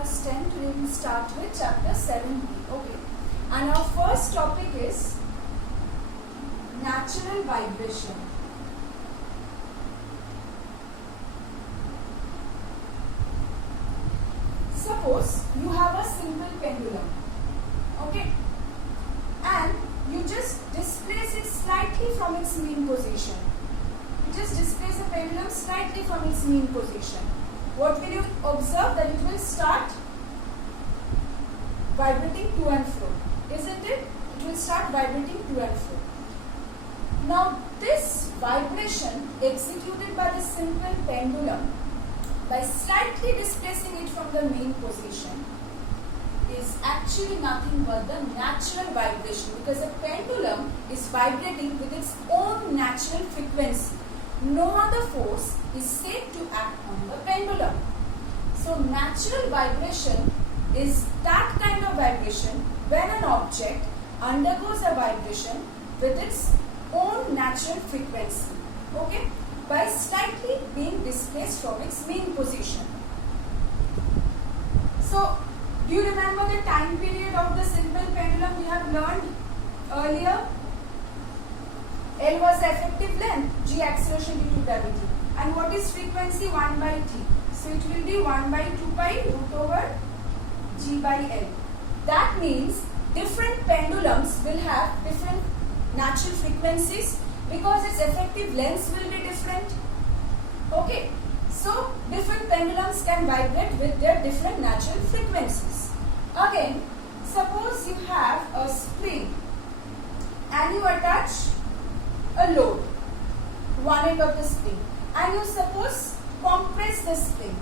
Class 10, we will start with chapter 7b. Okay, and our first topic is natural vibration. Suppose you have a simple pendulum, okay, and you just displace it slightly from its mean position. You just displace the pendulum slightly from its mean position. What will you observe? That it will start vibrating to and fro, isn't it? It will start vibrating to and fro. Now this vibration executed by the simple pendulum by slightly displacing it from the main position is actually nothing but the natural vibration, because the pendulum is vibrating with its own natural frequency. No other force is said to act on the pendulum. So natural vibration is that kind of vibration when an object undergoes a vibration with its own natural frequency, okay, by slightly being displaced from its mean position. So do you remember the time period of the simple pendulum we have learned earlier? L was the effective length, G acceleration due to gravity. And what is frequency? 1 by T. So it will be 1 by 2 pi root over G by L. That means different pendulums will have different natural frequencies because its effective lengths will be different. Okay. So different pendulums can vibrate with their different natural frequencies. Again, suppose you have a spring and you attach a load, one end of the spring, and you suppose compress the spring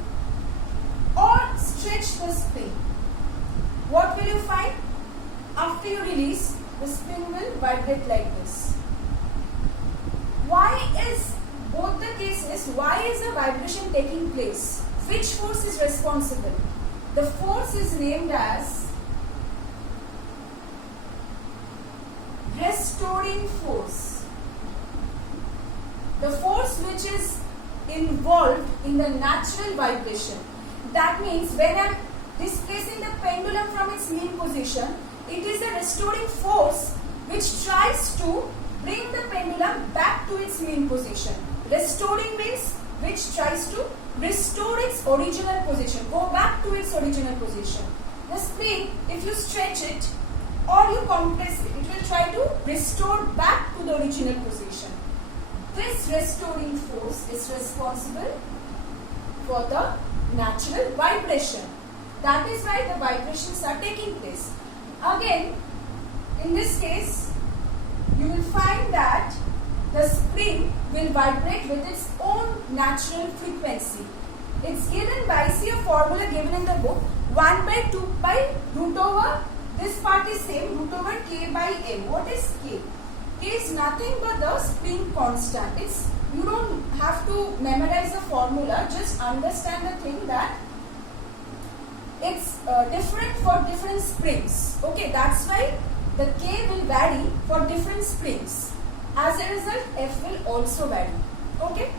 or stretch the spring. What will you find? After you release, the spring will vibrate like this. Why is both the cases, why is the vibration taking place? Which force is responsible? The force is named as restoring force. The force which is involved in the natural vibration. That means when I am displacing the pendulum from its mean position, it is a restoring force which tries to bring the pendulum back to its mean position. Restoring means which tries to restore its original position, go back to its original position. The spring, if you stretch it or you compress it, it will try to restore back to the original position. This restoring force is responsible for the natural vibration. That is why the vibrations are taking place. Again, in this case, you will find that the spring will vibrate with its own natural frequency. It's given by, see a formula given in the book, 1 by 2 pi root over, this part is same, root over K by M. What is K? K is nothing but the spring constant. You don't have to memorize the formula, just understand the thing that it's different for different springs. Okay, that's why the K will vary for different springs. As a result, F will also vary. Okay,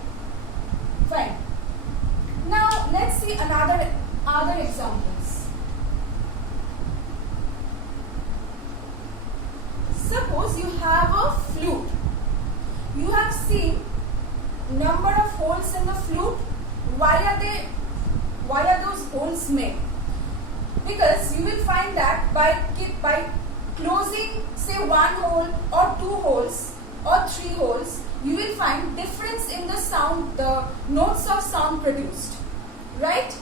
fine. Now let's see other examples. Suppose you have a flute. You have seen number of holes in the flute. Why are those holes made? Because you will find that by closing say one hole or two holes or three holes, you will find difference in the sound, the notes of sound produced, right?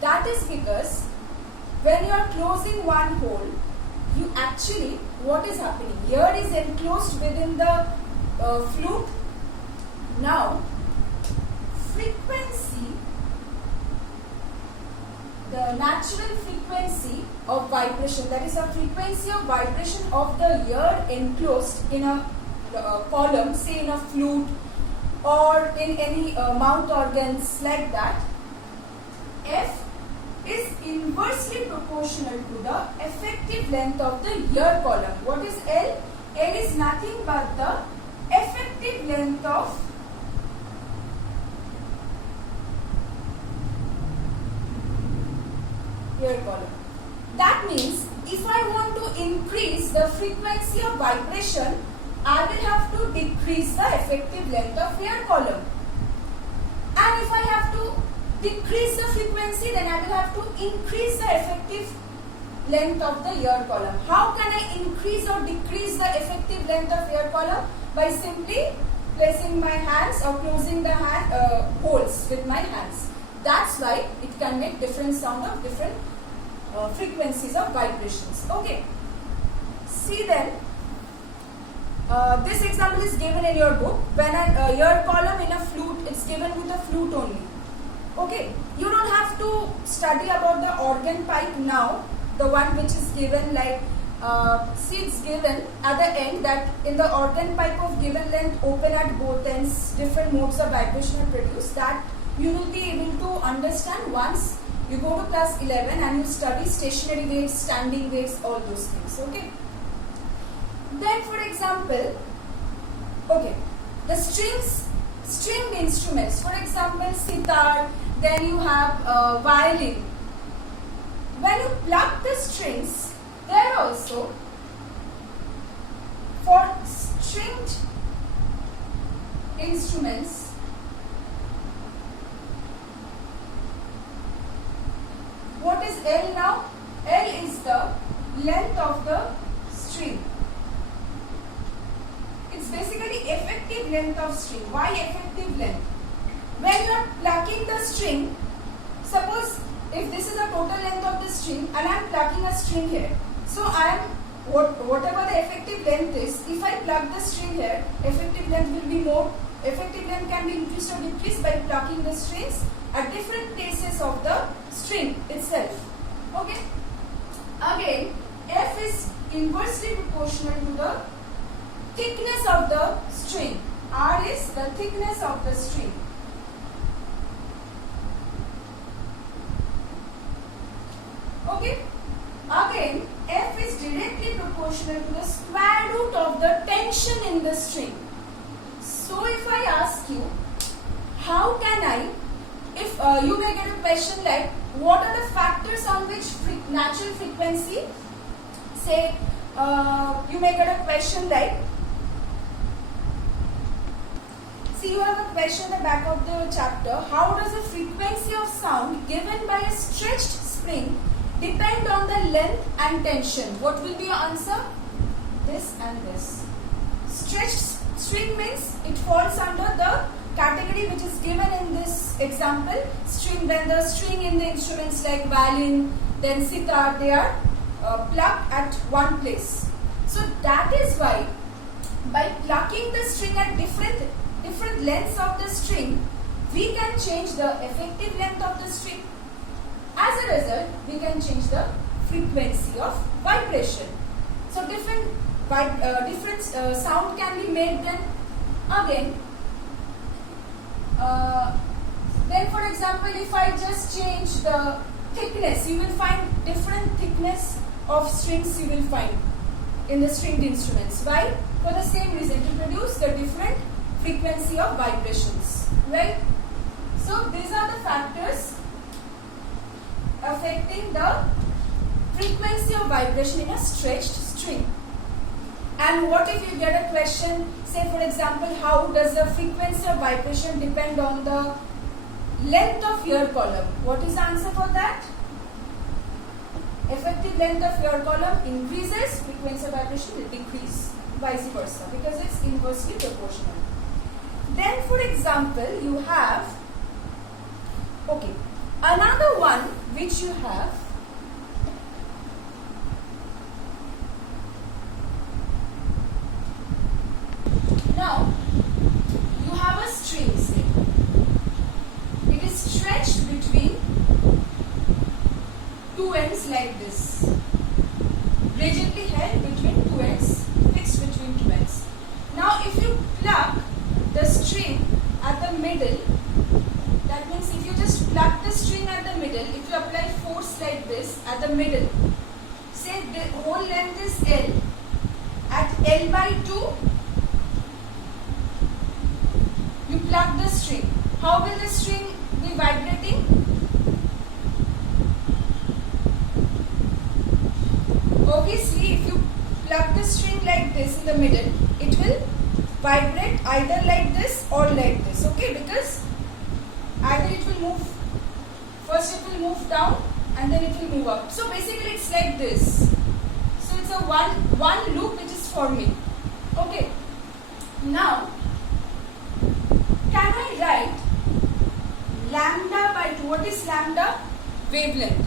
That is because when you are closing one hole, you actually, what is happening? Air is enclosed within the flute. Now, frequency, the natural frequency of vibration, that is a frequency of vibration of the air enclosed in a column, say in a flute or in any mouth organs like that, F is inversely proportional to the effective length of the air column. What is L? L is nothing but the effective length of ear column. That means if I want to increase the frequency of vibration, I will have to decrease the effective length of ear column. And if I have to decrease the frequency, then I will have to increase the effective length of the ear column. How can I increase or decrease the effective length of ear column? By simply placing my hands or closing the holes with my hands. That's why it can make different sound of different frequencies of vibrations. Okay. See then, this example is given in your book. When an ear column in a flute, it's given with a flute only. Okay. You don't have to study about the organ pipe now. The one which is given like, see it's given at the end that in the organ pipe of given length open at both ends, different modes of vibration are produced. That you will be able to understand once you go to class 11 and you study stationary waves, standing waves, all those things. Okay. Then for example, okay, the stringed instruments, for example sitar, then you have violin. When you pluck the strings, there also for stringed instruments, what is L now? L is the length of the string. It's basically effective length of string. Why effective length? When you are plucking the string, suppose if this is the total length of the string and I am plucking a string here. So I am, whatever the effective length is, if I pluck the string here, effective length will be more. Effective length can be increased or decreased by plucking the strings at different places of the string itself. Okay. Again, F is inversely proportional to the thickness of the string. R is the thickness of the string. Okay. Again, F is directly proportional to the square root of the tension in the string. So if I ask you, how can I, if you may get a question like, what are the factors on which natural frequency, say, you may get a question like, see you have a question at the back of the chapter, how does the frequency of sound given by a stretched spring depend on the length and tension? What will be your answer? This and this. Stretched string means it falls under the category which is given in this example. String, when the string in the instruments like violin, then sitar, they are plucked at one place. So that is why by plucking the string at different lengths of the string, we can change the effective length of the string. As a result, we can change the frequency of vibration. So different sound can be made then. Again, then for example, if I just change the thickness, you will find different thickness of strings you will find in the stringed instruments. Why? For the same reason, to produce the different frequency of vibrations. Right? So these are the factors affecting the frequency of vibration in a stretched string. And what if you get a question, say for example, how does the frequency of vibration depend on the length of ear column? What is the answer for that? Effective length of ear column increases, frequency of vibration will decrease, vice versa, because it's inversely proportional. Then for example, you have, okay, another one which you have, now you have a string, say. It is stretched between two ends like this, rigidly held between two ends, fixed between two ends. Now if you pluck the string at the middle, that means if you just pluck the string at the middle, if you apply force like this at the middle, say the whole length is L, at L by 2, you pluck the string. How will the string be vibrating? plug the string like this in the middle, it will vibrate either like this or like this, okay, because either it will move, first it will move down and then it will move up. So basically it's like this. So it's a one loop which is forming. Okay. Now, can I write lambda by 2? What is lambda? Wavelength.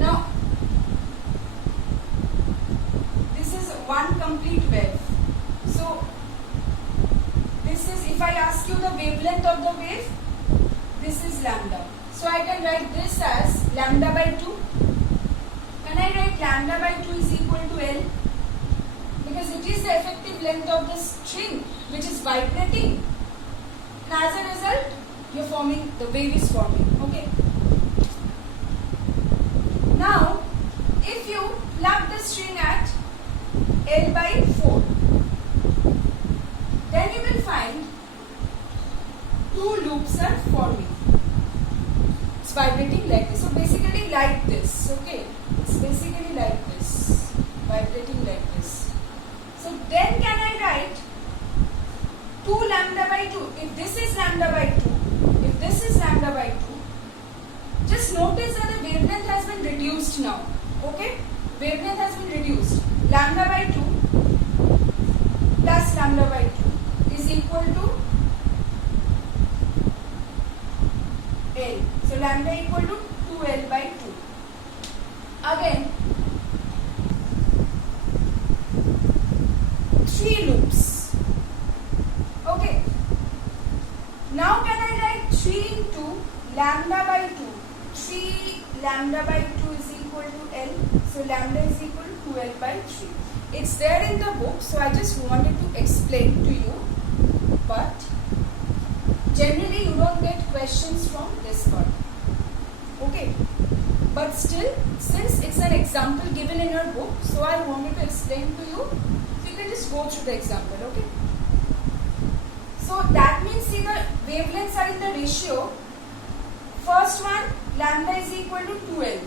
Now, this is one complete wave. So, this is, if I ask you the wavelength of the wave, this is lambda. So, I can write this as lambda by 2. Can I write lambda by 2 is equal to L? Because it is the effective length of the string which is vibrating. And as a result, you're forming, the wave is forming. Okay. Now, if you plug the string at L by 4, then you will find 2 loops are forming. It's vibrating like this. So basically like this. Okay. It's basically like this. Vibrating like this. So then can I write 2 lambda by 2? If this is lambda by 2, if this is lambda by 2, just notice that the wavelength has been reduced now. Okay? Wavelength has been reduced. Lambda by 2 plus lambda by 2 is equal to L. So lambda equal to 2L by 2. Again, 3 loops. Okay. Now can I write 3 into lambda by 2? 3 lambda by 2 is equal to L. So lambda is equal to 2L by 3. It's there in the book, so I just wanted to explain to you. But generally you don't get questions from this part. Okay. But still, since it's an example given in your book, so I wanted to explain to you. So you can just go through the example, okay? So that means, see, the wavelengths are in the ratio. First one, lambda is equal to 2L.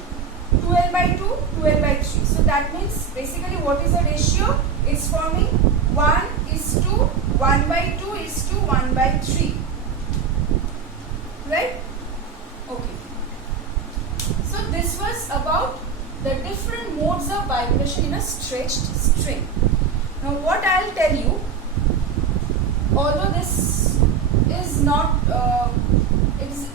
2L by 2, 2L by 3. So that means, basically what is the ratio? It's forming 1 is to 1 by 2 is to 1 by 3. Right? Okay. So this was about the different modes of vibration in a stretched string. Now what I'll tell you, although this is not, it's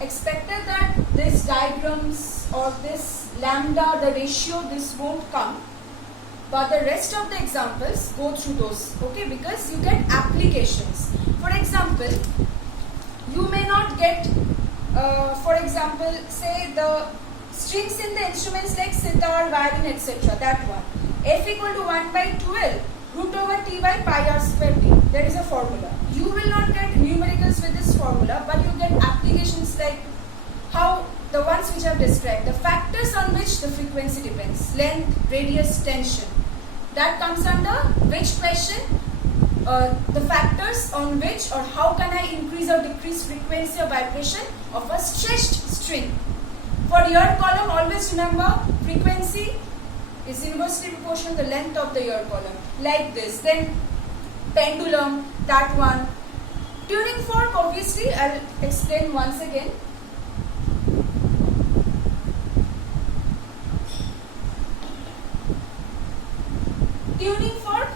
expected that this diagrams or this lambda, the ratio, this won't come. But the rest of the examples, go through those, okay, because you get applications. For example, you may not get, for example, say the strings in the instruments like sitar, violin, etc. That one. F equal to 1 by 12 root over T by pi r square T. There is a formula. You will not get numericals with this formula, but you get applications like how the ones which I have described. The factors on which the frequency depends. Length, radius, tension. That comes under which question? The factors on which or how can I increase or decrease frequency or vibration of a stretched string. For ear column, always remember frequency is inversely proportional to the length of the ear column. Like this. Then pendulum, that one. Tuning fork, obviously, I'll explain once again. Tuning fork,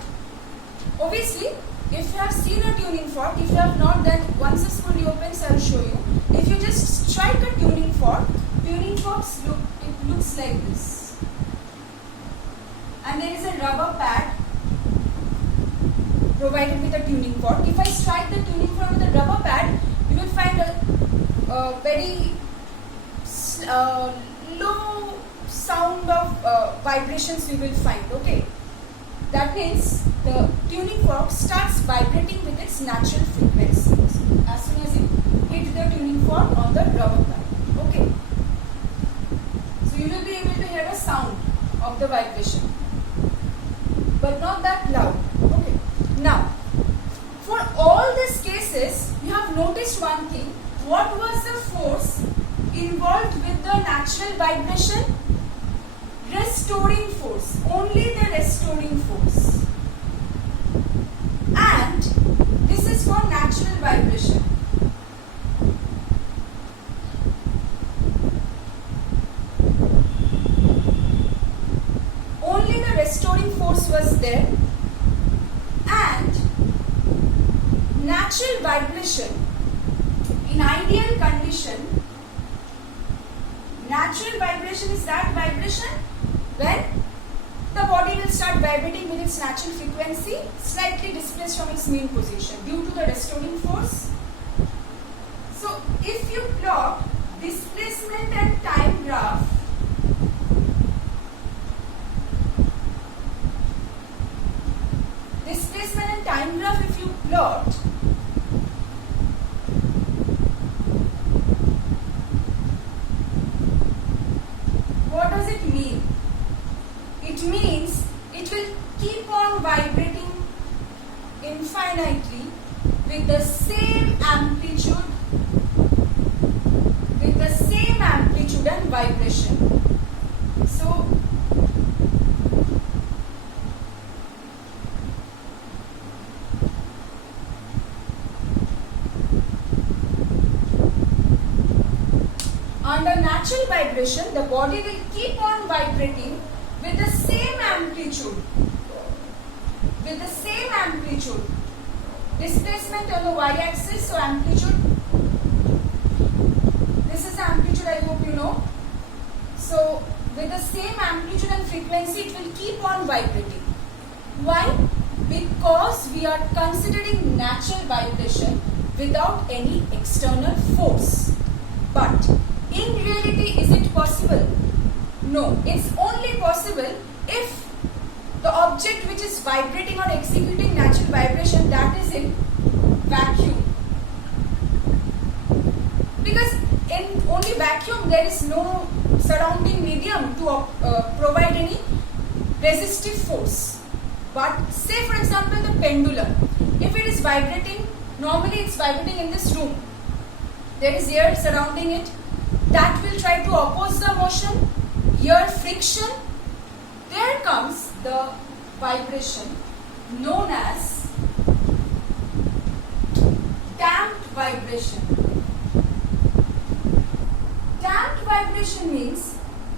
obviously, if you have seen a tuning fork, if you have not, then once the school reopens, I will show you. If you just strike a tuning forks looks like this. And there is a rubber pad provided with a tuning fork. If I strike the tuning fork with a rubber pad, you will find a very low sound of vibrations you will find, okay. That means the tuning fork starts vibrating with its natural frequency as soon as it hits the tuning fork on the rubber pad. Okay. So you will be able to hear a sound of the vibration, but not that loud. Okay. Now, for all these cases, you have noticed one thing. What was the force involved with the natural vibration? Restoring force. Only the restoring restoring force. And this is for natural vibration. Only the restoring force was there, and natural vibration in ideal condition. Natural vibration is that vibration when the body will start vibrating with its natural frequency, slightly displaced from its mean position due to the restoring force. So, if you plot displacement and time graph, if you plot, what does it mean? It means it will keep on vibrating infinitely with the same amplitude and vibration. So, under natural vibration, the body will keep on vibrating with the same amplitude. Displacement on the y-axis, so amplitude. This is amplitude, I hope you know. So, with the same amplitude and frequency, it will keep on vibrating. Why? Because we are considering natural vibration without any external force. But in reality, is it possible? No, it's only possible if the object which is vibrating or executing natural vibration, that is in vacuum. Because in only vacuum there is no surrounding medium to provide any resistive force. But say for example the pendulum, if it is vibrating, normally it's vibrating in this room. There is air surrounding it. That will try to oppose the motion. Here friction. There comes the vibration known as damped vibration. Damped vibration means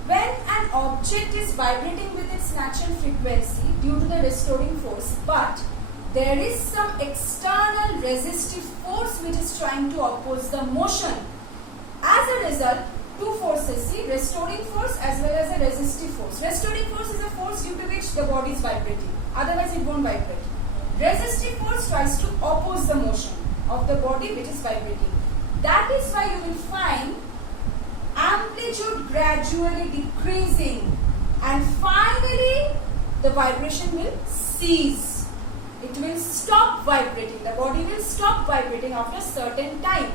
when an object is vibrating with its natural frequency due to the restoring force, but there is some external resistive force which is trying to oppose the motion. As a result, two forces, see, restoring force as well as a resistive force. Restoring force is a force due to which the body is vibrating, otherwise it won't vibrate. Resistive force tries to oppose the motion of the body which is vibrating. That is why you will find amplitude gradually decreasing, and finally the vibration will cease. It will stop vibrating. The body will stop vibrating after a certain time,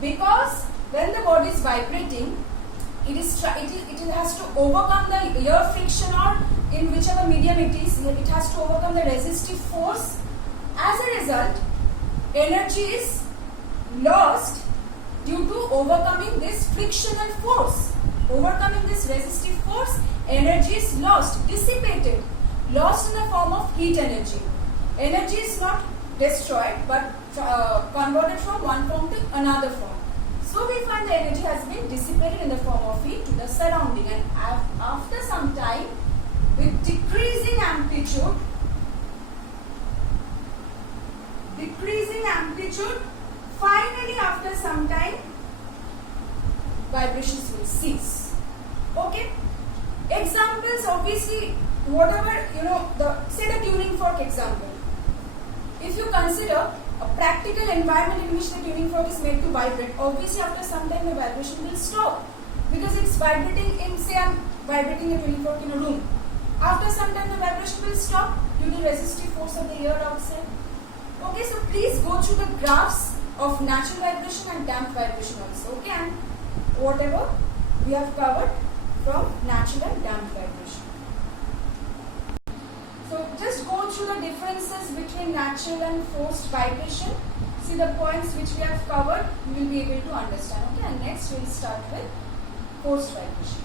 because when the body is vibrating, it has to overcome the air friction, or in whichever medium it is, it has to overcome the resistive force. As a result, energy is lost due to overcoming this frictional force. Overcoming this resistive force, energy is lost, dissipated, lost in the form of heat energy. Energy is not destroyed but converted from one form to another form. So we find the energy has been dissipated in the form of heat to the surrounding, and after some time, with decreasing amplitude, finally after some time, vibrations will cease. Okay? Examples, obviously, whatever, say the tuning fork example. If you consider a practical environment in which the tuning fork is made to vibrate, obviously after some time the vibration will stop, because it's vibrating in, say I'm vibrating a tuning fork in a room. After some time the vibration will stop due to resistive force of the air outside. Okay, so please go through the graphs of natural vibration and damped vibration also. Okay, and whatever we have covered from natural and damped vibration. So just go through the differences between natural and forced vibration. See the points which we have covered, you will be able to understand. Okay, and next we will start with forced vibration.